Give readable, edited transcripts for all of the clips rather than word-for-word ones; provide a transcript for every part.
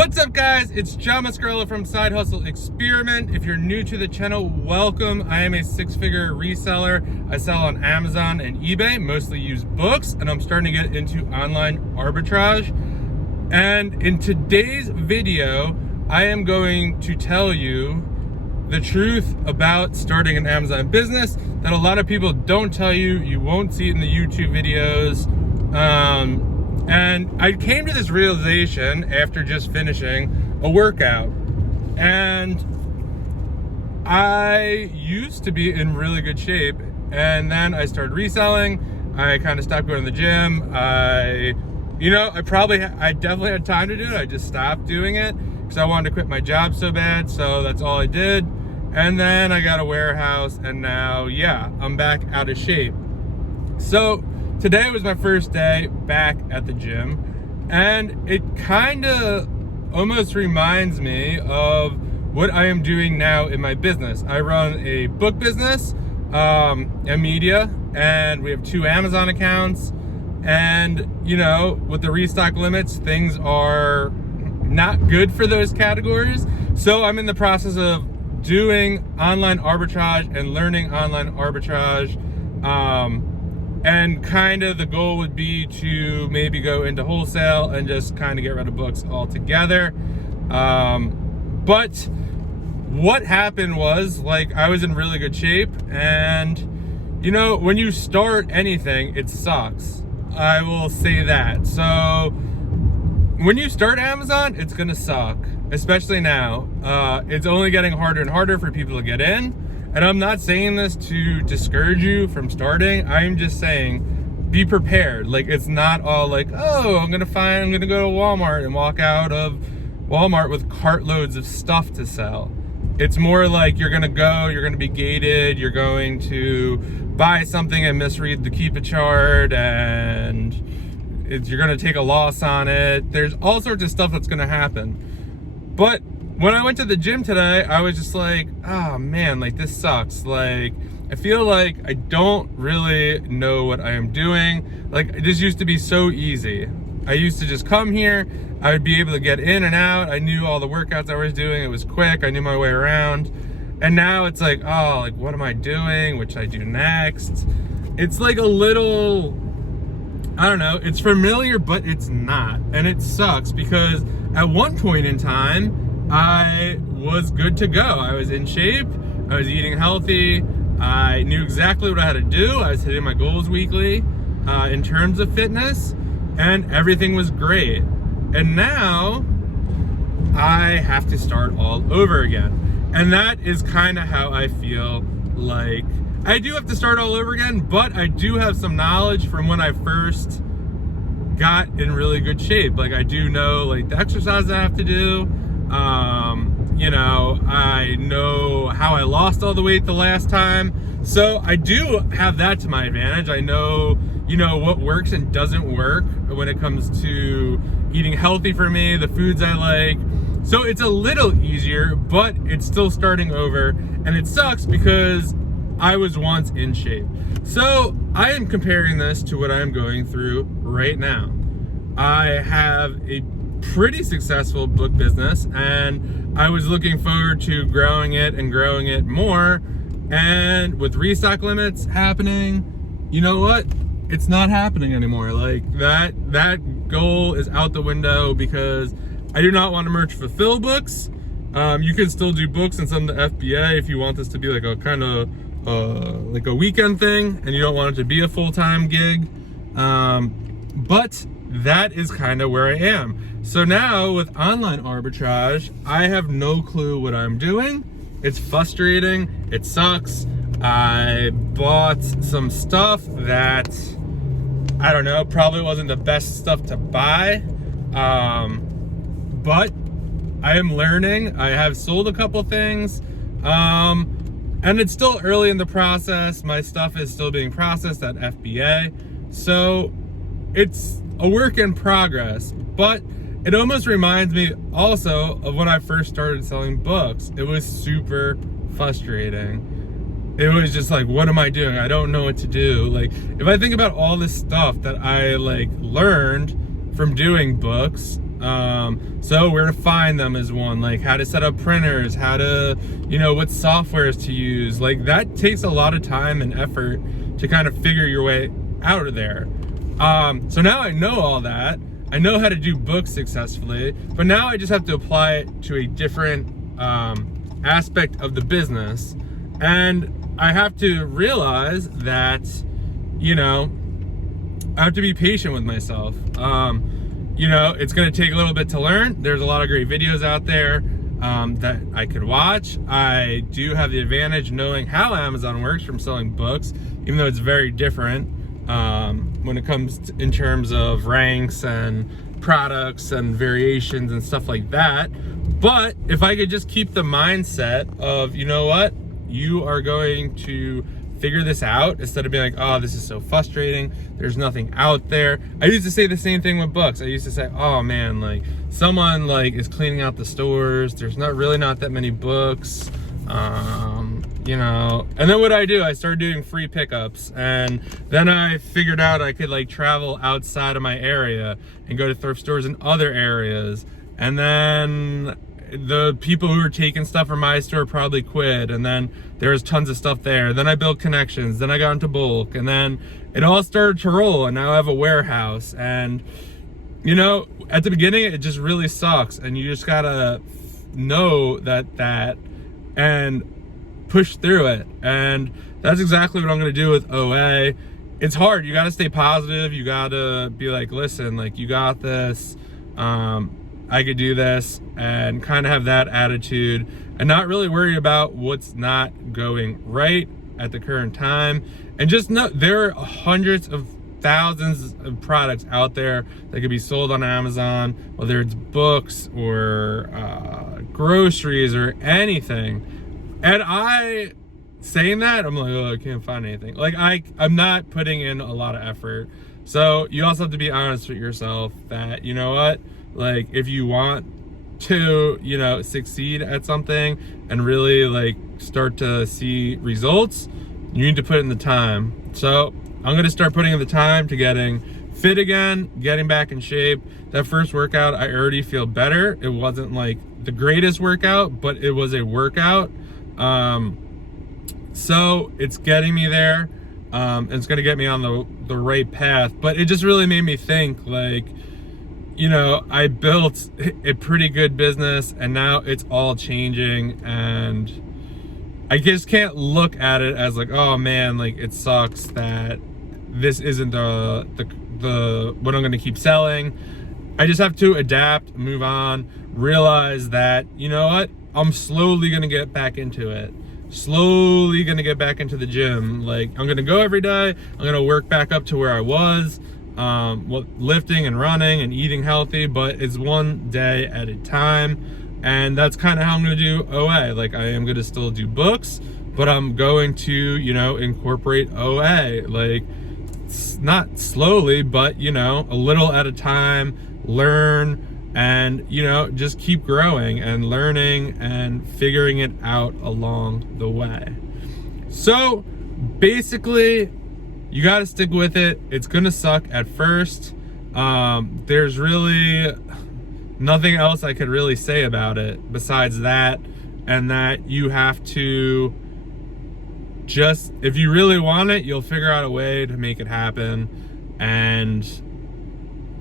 What's up, guys? It's John Muscarello from Side Hustle Experiment. If you're new to the channel, welcome. I am a six-figure reseller. I sell on Amazon and eBay, mostly use books, and I'm starting to get into online arbitrage. And in today's video, I am going to tell you the truth about starting an Amazon business that a lot of people don't tell you. You won't see it in the YouTube videos. And I came to this realization after just finishing a workout. And I used to be in really good shape, and then I started reselling. I kind of stopped going to the gym. I definitely had time to do it. I just stopped doing it because I wanted to quit my job so bad. So that's all I did. And then I got a warehouse, and now, yeah, I'm back out of shape. So today was my first day back at the gym, and it kind of almost reminds me of what I am doing now in my business. I run a book business, and media, and we have 2 Amazon accounts. And, you know, with the restock limits, things are not good for those categories. So I'm in the process of doing online arbitrage and learning online arbitrage. And kind of the goal would be to maybe go into wholesale and just kind of get rid of books altogether. But what happened was, like, I was in really good shape, and you know, when you start anything, it sucks. I will say that. So when you start Amazon, it's gonna suck, especially now. It's only getting harder and harder for people to get in. And I'm not saying this to discourage you from starting. I'm just saying, be prepared. Like, it's not all like, oh, I'm gonna go to Walmart and walk out of Walmart with cartloads of stuff to sell. It's more like you're gonna be gated, you're going to buy something and misread the Keep It chart, and you're gonna take a loss on it. There's all sorts of stuff that's gonna happen. But when I went to the gym today, I was just like, oh man, like, this sucks. Like, I feel like I don't really know what I am doing. Like, this used to be so easy. I used to just come here, I would be able to get in and out. I knew all the workouts I was doing, it was quick, I knew my way around. And now it's like, oh, like, what am I doing? What should I do next? It's like a little, I don't know, it's familiar, but it's not. And it sucks because at one point in time, I was good to go. I was in shape, I was eating healthy, I knew exactly what I had to do, I was hitting my goals weekly in terms of fitness, and everything was great. And now, I have to start all over again. And that is kind of how I feel. Like, I do have to start all over again, but I do have some knowledge from when I first got in really good shape. Like, I do know, like, the exercise I have to do. You know, I know how I lost all the weight the last time. So I do have that to my advantage. I know, you know, what works and doesn't work when it comes to eating healthy for me, the foods I like. So it's a little easier, but it's still starting over, and it sucks because I was once in shape. So I am comparing this to what I'm going through right now. I have a pretty successful book business, and I was looking forward to growing it more. And with restock limits happening, you know what? It's not happening anymore. Like, that goal is out the window because I do not want to merch fulfill books. You can still do books and some of the FBA if you want this to be like a kind of like a weekend thing, and you don't want it to be a full-time gig. But that is kind of where I am. So now with online arbitrage, I have no clue what I'm doing. It's frustrating, it sucks. I bought some stuff that, I don't know, probably wasn't the best stuff to buy. But I am learning. I have sold a couple things. And it's still early in the process. My stuff is still being processed at FBA. So it's a work in progress, but it almost reminds me also of when I first started selling books. It was super frustrating. It was just like, what am I doing? I don't know what to do. Like, if I think about all this stuff that I like learned from doing books, So where to find them is one, like how to set up printers, how to, what softwares to use. Like that takes a lot of time and effort to kind of figure your way out of there. So now I know all that. I know how to do books successfully, but now I just have to apply it to a different aspect of the business. And I have to realize that, I have to be patient with myself. It's going to take a little bit to learn. There's a lot of great videos out there that I could watch. I do have the advantage knowing how Amazon works from selling books, even though it's very different when it comes to, in terms of ranks and products and variations and stuff like that. But if I could just keep the mindset of, you are going to figure this out, instead of being like, oh, this is so frustrating, there's nothing out there. I used to say the same thing with books. I used to say, oh man, like someone like is cleaning out the stores, there's not that many books, and then what I do, I started doing free pickups, and then I figured out I could like travel outside of my area and go to thrift stores in other areas, and then the people who were taking stuff from my store probably quit, and then there was tons of stuff there. Then I built connections, then I got into bulk, and then it all started to roll, and now I have a warehouse. And at the beginning it just really sucks, and you just gotta know that and push through it. And that's exactly what I'm gonna do with OA. It's hard, you gotta stay positive, you gotta be like, listen, like you got this, I could do this, and kind of have that attitude and not really worry about what's not going right at the current time. And just know there are hundreds of thousands of products out there that could be sold on Amazon, whether it's books or groceries or anything. And saying that, I'm like, oh, I can't find anything. Like I'm not putting in a lot of effort. So you also have to be honest with yourself that, like if you want to, succeed at something and really like start to see results, you need to put in the time. So I'm going to start putting in the time to getting fit again, getting back in shape. That first workout, I already feel better. It wasn't like the greatest workout, but it was a workout. So it's getting me there. It's going to get me on the right path, but it just really made me think like, I built a pretty good business and now it's all changing, and I just can't look at it as like, oh man, like it sucks that this isn't the what I'm going to keep selling. I just have to adapt, move on, realize that, I'm slowly going to get back into it. Slowly going to get back into the gym. Like I'm going to go every day. I'm going to work back up to where I was. Lifting and running and eating healthy, but it's one day at a time. And that's kind of how I'm going to do OA. Like I am going to still do books, but I'm going to, incorporate OA, like not slowly, but, a little at a time, learn and, just keep growing and learning and figuring it out along the way. So basically, you got to stick with it. It's going to suck at first. There's really nothing else I could really say about it besides that, and that you have to just, if you really want it, you'll figure out a way to make it happen. And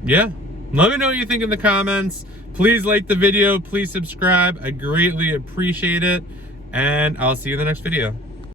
yeah, let me know what you think in the comments. Please like the video, please subscribe. I greatly appreciate it, and I'll see you in the next video.